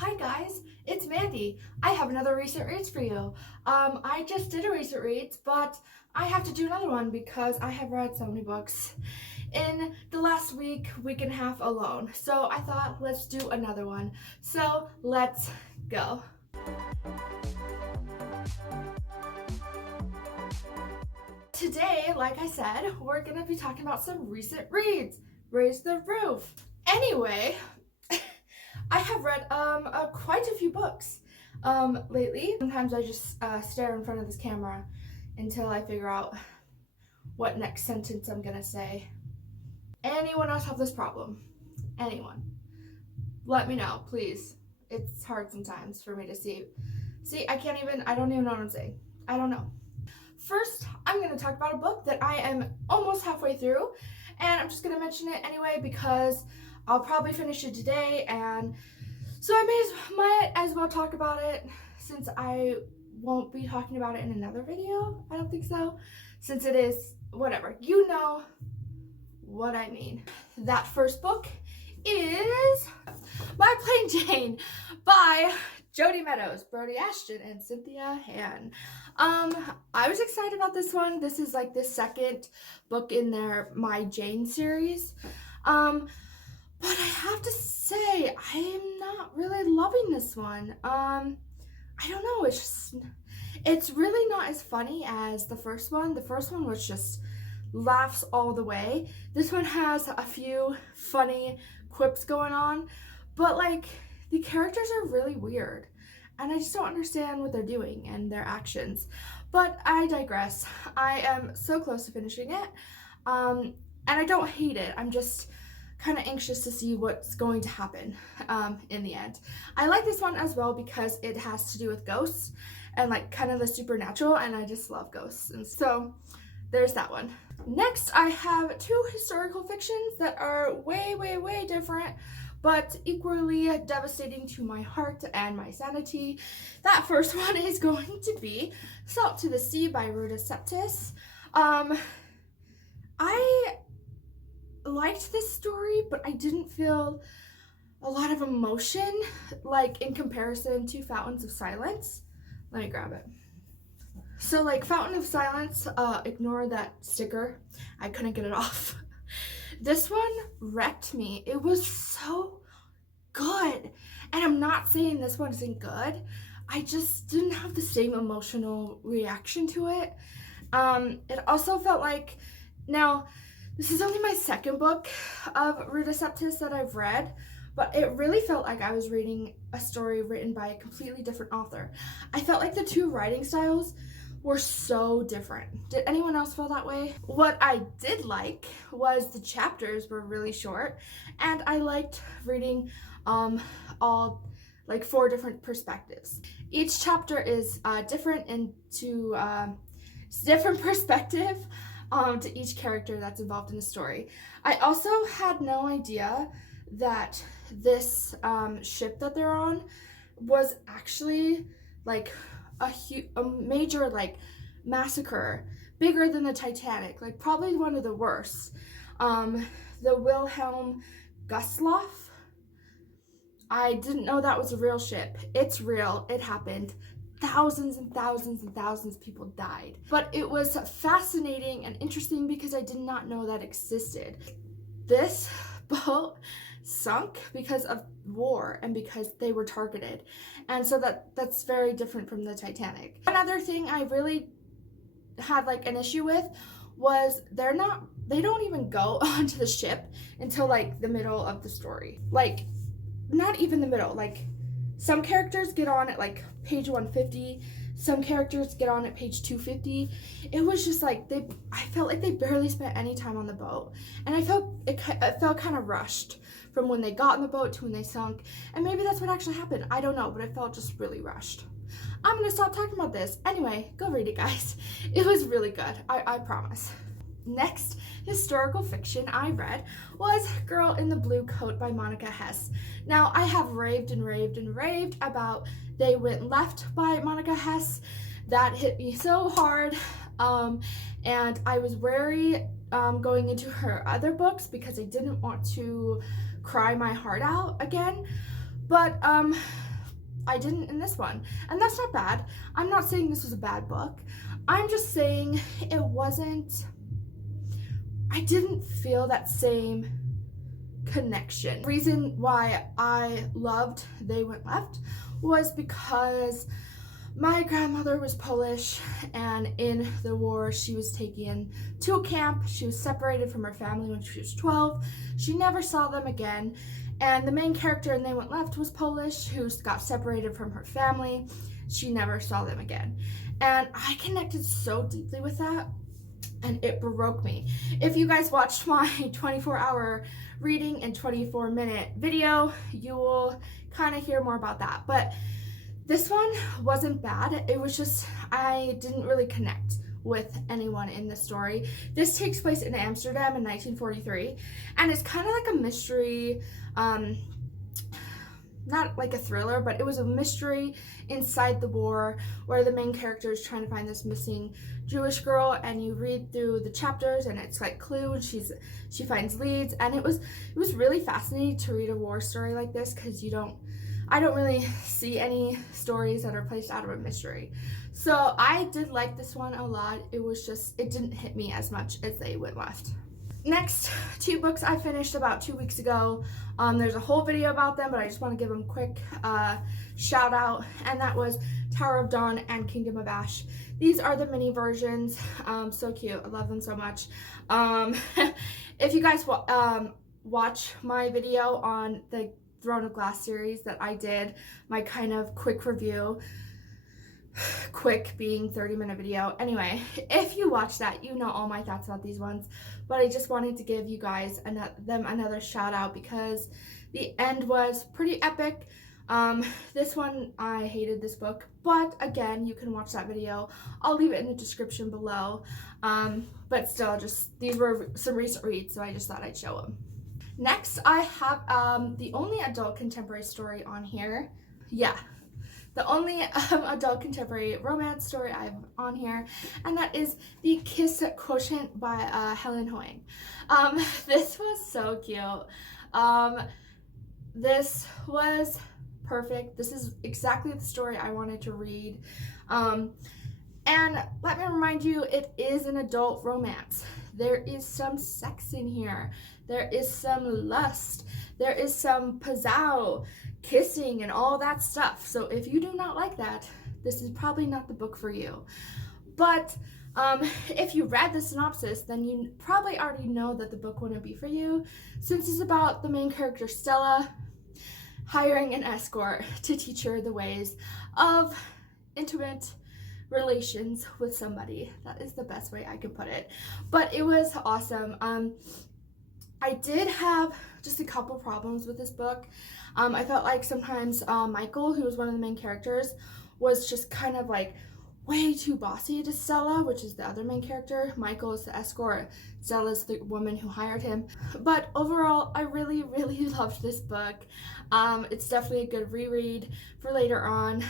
Hi guys, it's Mandy. I have another recent reads for you. I just did a recent reads, but I have to do another one because I have read so many books in the last week and a half alone. So I thought let's do another one. So let's go. Today, like I said, we're gonna be talking about some recent reads. Raise the roof. Anyway, I have read quite a few books lately. Sometimes I just stare in front of this camera until I figure out what next sentence I'm gonna say. Anyone else have this problem? Anyone? Let me know, please. It's hard sometimes for me to see. I don't even know what I'm saying. I don't know. First, I'm going to talk about a book that I am almost halfway through, and I'm just going to mention it anyway because I'll probably finish it today, and so I might as well talk about it since I won't be talking about it in another video. I don't think so, since it is, whatever. You know what I mean. That first book is My Plain Jane by Jody Meadows, Brody Ashton, and Cynthia Han. I was excited about this one. This is like the second book in their My Jane series. But I have to say, I am not really loving this one. I don't know, it's really not as funny as the first one. The first one was just laughs all the way. This one has a few funny quips going on, but like the characters are really weird and I just don't understand what they're doing and their actions. But I digress. I am so close to finishing it, and I don't hate it. I'm just kind of anxious to see what's going to happen in the end. I like this one as well because it has to do with ghosts and like kind of the supernatural, and I just love ghosts, and so there's that one. Next, I have two historical fictions that are way different, but equally devastating to my heart and my sanity. That first one is going to be Salt to the Sea by Ruta Septis. I liked this story, but I didn't feel a lot of emotion, like in comparison to Fountains of Silence. Let me grab it. So like Fountain of Silence, ignore that sticker. I couldn't get it off. This one wrecked me. It was so good. And I'm not saying this one isn't good. I just didn't have the same emotional reaction to it. It also felt like, now, this is only my second book of Ruta Septis that I've read, but it really felt like I was reading a story written by a completely different author. I felt like the two writing styles were so different. Did anyone else feel that way? What I did like was the chapters were really short, and I liked reading all like 4 different perspectives. Each chapter is different into different perspective to each character that's involved in the story. I also had no idea that this ship that they're on was actually like a major like massacre, bigger than the Titanic, like probably one of the worst. The Wilhelm Gustloff. I didn't know that was a real ship. It's real. It happened. Thousands and thousands and thousands of people died. But it was fascinating and interesting because I did not know that existed. This boat sunk because of war and because they were targeted, and so that's very different from the Titanic. Another thing I really had like an issue with was they don't even go onto the ship until like the middle of the story. Like not even the middle. Like some characters get on at like page 150, some characters get on at page 250. It was just like I felt like they barely spent any time on the boat, and I felt it felt kind of rushed from when they got in the boat to when they sunk, and maybe that's what actually happened. I don't know, but it felt just really rushed. I'm gonna stop talking about this. Anyway, go read it, guys. It was really good. I promise. Next historical fiction I read was Girl in the Blue Coat by Monica Hess. Now, I have raved about They Went Left by Monica Hess. That hit me so hard, and I was wary going into her other books because I didn't want to cry my heart out again. But I didn't in this one. And that's not bad. I'm not saying this was a bad book. I'm just saying it wasn't, I didn't feel that same connection. The reason why I loved They Went Left was because my grandmother was Polish, and in the war she was taken to a camp. She was separated from her family when she was 12. She never saw them again, and the main character in They Went Left was Polish, who got separated from her family. She never saw them again, and I connected so deeply with that, and it broke me. If you guys watched my 24-hour reading and 24-minute video, you will kind of hear more about that. But this one wasn't bad. It was just, I didn't really connect with anyone in the story. This takes place in Amsterdam in 1943, and it's kind of like a mystery, not like a thriller, but it was a mystery inside the war where the main character is trying to find this missing Jewish girl, and you read through the chapters and it's like Clue, and she finds leads, and it was really fascinating to read a war story like this, because I don't really see any stories that are placed out of a mystery. So I did like this one a lot. It was just, it didn't hit me as much as They Went Left. Next 2 books I finished about 2 weeks ago. There's a whole video about them, but I just want to give them a quick shout out, and that was Tower of Dawn and Kingdom of Ash. These are the mini versions. So cute. I love them so much. If you guys watch my video on the Throne of Glass series that I did, my kind of quick review, quick being 30-minute video. Anyway, if you watch that, you know all my thoughts about these ones, but I just wanted to give you guys another shout out because the end was pretty epic. This one, I hated this book, but again, you can watch that video. I'll leave it in the description below. But still, just these were some recent reads, so I just thought I'd show them. Next, I have the only adult contemporary story on here. Yeah, the only adult contemporary romance story I have on here, and that is The Kiss Quotient by Helen Hoang. This was so cute. This was perfect. This is exactly the story I wanted to read. And let me remind you, it is an adult romance. There is some sex in here. There is some lust. There is some pizzazz, kissing, and all that stuff. So if you do not like that, this is probably not the book for you. But if you read the synopsis, then you probably already know that the book wouldn't be for you, since it's about the main character, Stella, hiring an escort to teach her the ways of intimate relations with somebody. That is the best way I could put it. But it was awesome. I did have just a couple problems with this book. I felt like sometimes Michael, who was one of the main characters, was just kind of like way too bossy to Stella, which is the other main character. Michael is the escort, Stella's the woman who hired him. But overall, I really, really loved this book. It's definitely a good reread for later on.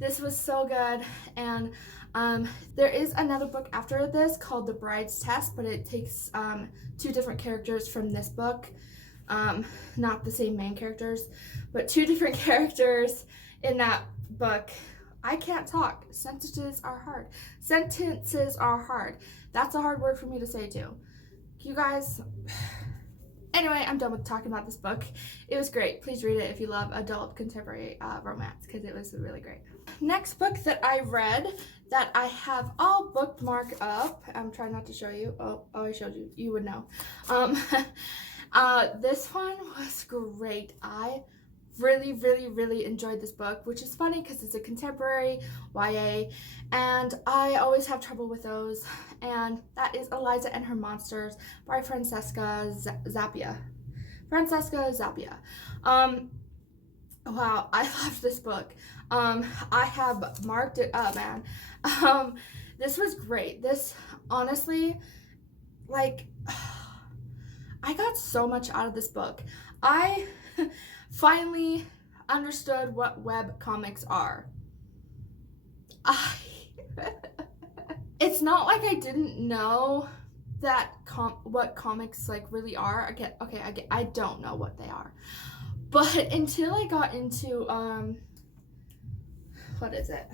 This was so good, and there is another book after this called The Bride's Test, but it takes 2 different characters from this book, not the same main characters, but 2 different characters in that book. I can't talk. Sentences are hard. Sentences are hard. That's a hard word for me to say too. You guys... Anyway, I'm done with talking about this book. It was great. Please read it if you love adult contemporary romance, because it was really great. Next book that I read that I have all bookmarked up. I'm trying not to show you. Oh, I showed you. You would know. This one was great. I really, really, really enjoyed this book, which is funny because it's a contemporary YA, and I always have trouble with those, and that is Eliza and Her Monsters by Francesca Zappia. Wow, I loved this book. I have marked it up, man. This was great. This, honestly, like, I got so much out of this book. I finally understood what web comics are. It's not like I didn't know that what comics like really are. I don't know what they are, but until I got into what is it?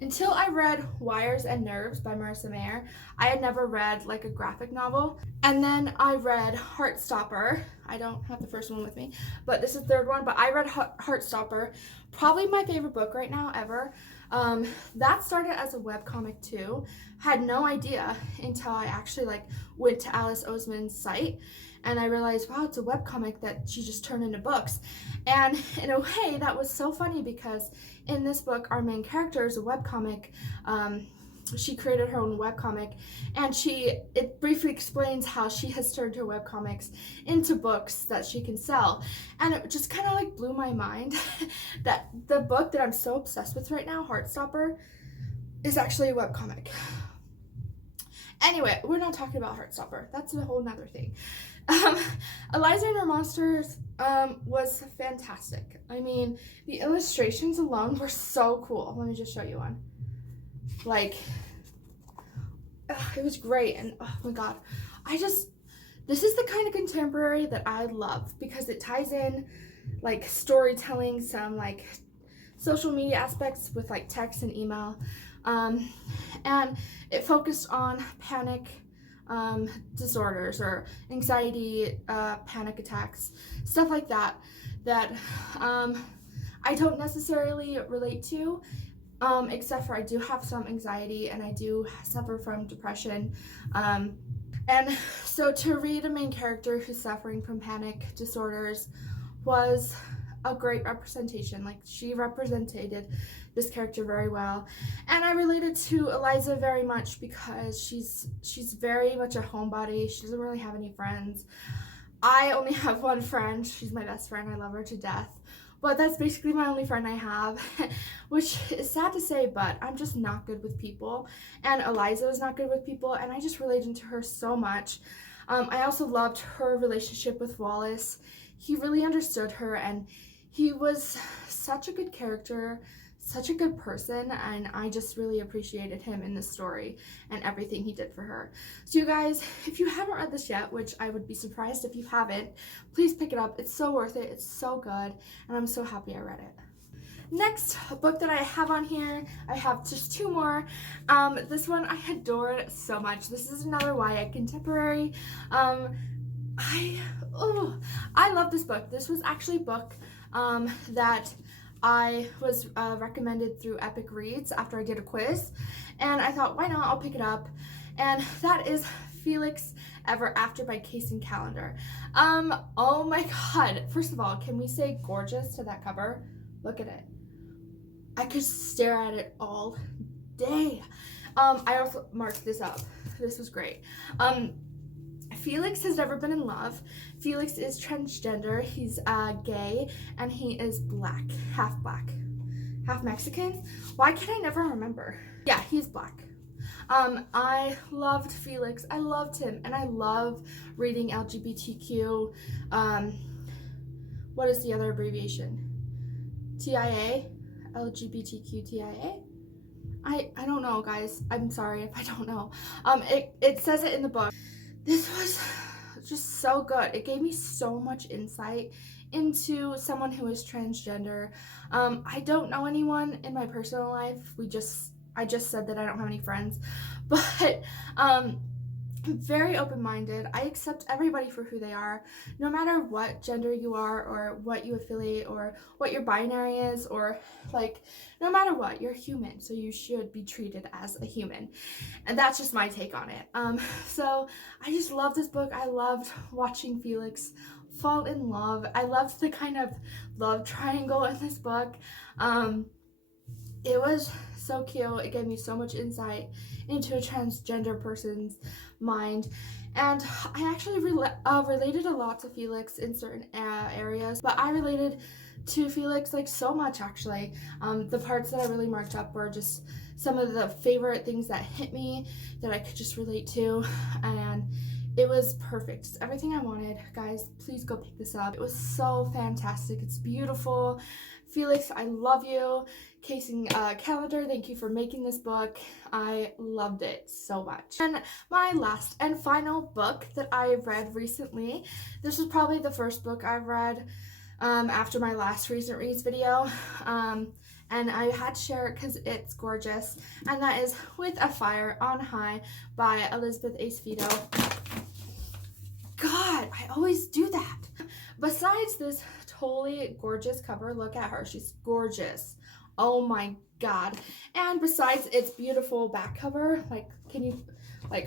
Until I read Wires and Nerves by Marissa Mayer, I had never read like a graphic novel. And then I read Heartstopper. I don't have the first one with me, but this is the third one. But I read Heartstopper, probably my favorite book right now ever. That started as a webcomic too. Had no idea until I actually like went to Alice Oseman's site and I realized, wow, it's a webcomic that she just turned into books. And in a way, that was so funny because in this book, our main character is a webcomic. She created her own webcomic, and it briefly explains how she has turned her webcomics into books that she can sell. And it just kind of like blew my mind that the book that I'm so obsessed with right now, Heartstopper, is actually a webcomic. Anyway, we're not talking about Heartstopper. That's a whole nother thing. Eliza and Her Monsters was fantastic. I mean, the illustrations alone were so cool. Let me just show you one. Like, it was great. And oh my god, this is the kind of contemporary that I love because it ties in like storytelling, some like social media aspects with like text and email, and it focused on panic disorders or anxiety, panic attacks, stuff like that I don't necessarily relate to, except for I do have some anxiety and I do suffer from depression, and so to read a main character who's suffering from panic disorders was a great representation. Like, she represented this character very well, and I related to Eliza very much because she's very much a homebody. She doesn't really have any friends. I only have one friend. She's my best friend. I love her to death, but that's basically my only friend I have, which is sad to say, but I'm just not good with people, and Eliza is not good with people, and I just related to her so much. I also loved her relationship with Wallace. He really understood her, and he was such a good character, such a good person, and I just really appreciated him in this story and everything he did for her. So you guys, if you haven't read this yet, which I would be surprised if you haven't, please pick it up. It's so worth it. It's so good, and I'm so happy I read it. Next book that I have on here, I have just two more. This one I adored so much. This is another YA contemporary. I love this book. This was actually a book that I was recommended through Epic Reads after I did a quiz, and I thought, why not, I'll pick it up. And that is Felix Ever After by Casey Calendar. Oh my god, first of all, can we say gorgeous to that cover? Look at it. I could stare at it all day. I also marked this up. This was great. Felix has never been in love. Felix is transgender. He's gay, and he is black, half Mexican. Why can I never remember? Yeah, he's black. I loved Felix. I loved him, and I love reading LGBTQ. What is the other abbreviation? TIA? LGBTQ TIA? I don't know, guys. I'm sorry if I don't know. It says it in the book. This was just so good. It gave me so much insight into someone who is transgender. I don't know anyone in my personal life. I just said that I don't have any friends, but I'm very open-minded. I accept everybody for who they are, no matter what gender you are or what you affiliate or what your binary is, or like, no matter what, you're human, so you should be treated as a human. And that's just my take on it. So I just love this book. I loved watching Felix fall in love. I loved the kind of love triangle in this book. It was so cute. It gave me so much insight into a transgender person's mind, and I actually related a lot to Felix in certain areas, but I related to Felix like so much, actually. The parts that I really marked up were just some of the favorite things that hit me that I could just relate to, and it was perfect. It's everything I wanted. Guys, please go pick this up. It was so fantastic. It's beautiful. Felix, I love you. Casey Calendar, thank you for making this book. I loved it so much. And my last and final book that I read recently, this was probably the first book I've read after my last recent reads video. And I had to share it because it's gorgeous. And that is With a Fire on High by Elizabeth Acevedo. God, I always do that. Besides this totally gorgeous cover, look at her. She's gorgeous. Oh my God. And besides its beautiful back cover, like,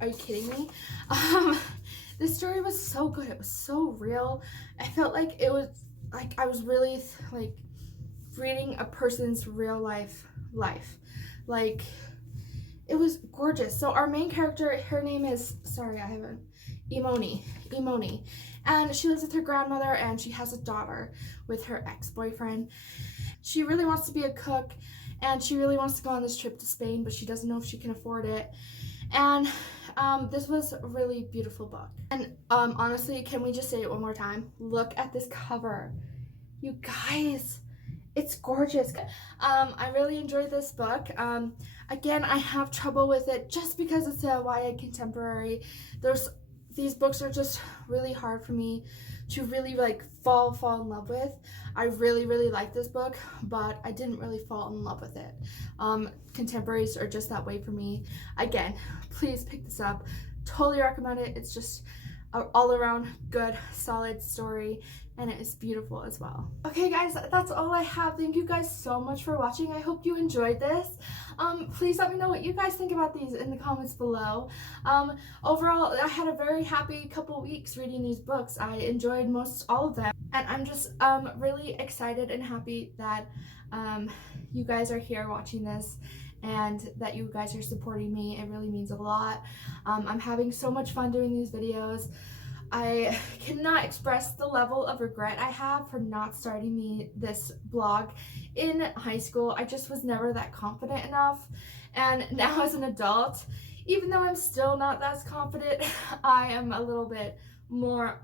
are you kidding me? This story was so good. It was so real. I felt like it was, like, I was really, like, reading a person's real life. Like, it was gorgeous. So our main character, her name is, Emoni. And she lives with her grandmother, and she has a daughter with her ex-boyfriend. She really wants to be a cook, and she really wants to go on this trip to Spain, but she doesn't know if she can afford it. And this was a really beautiful book. And honestly, can we just say it one more time? Look at this cover. You guys, it's gorgeous. I really enjoyed this book. Again, I have trouble with it just because it's a YA contemporary. These books are just really hard for me to really like fall in love with. I really like this book, but I didn't really fall in love with it. Contemporaries are just that way for me. Again, please pick this up. Totally recommend it. It's just an all-around good, solid story, and it is beautiful as well. Okay guys, that's all I have. Thank you guys so much for watching. I hope you enjoyed this. Please let me know what you guys think about these in the comments below. Overall, I had a very happy couple weeks reading these books. I enjoyed most all of them, and I'm just really excited and happy that you guys are here watching this and that you guys are supporting me. It really means a lot. I'm having so much fun doing these videos. I cannot express the level of regret I have for not starting this blog in high school. I just was never that confident enough. And now as an adult, even though I'm still not that confident, I am a little bit more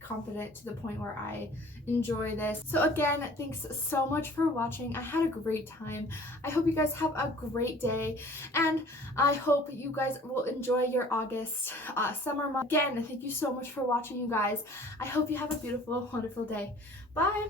confident to the point where I enjoy this. So again, thanks so much for watching. I had a great time. I hope you guys have a great day, and I hope you guys will enjoy your August summer month. Again, thank you so much for watching, you guys. I hope you have a beautiful, wonderful day. Bye.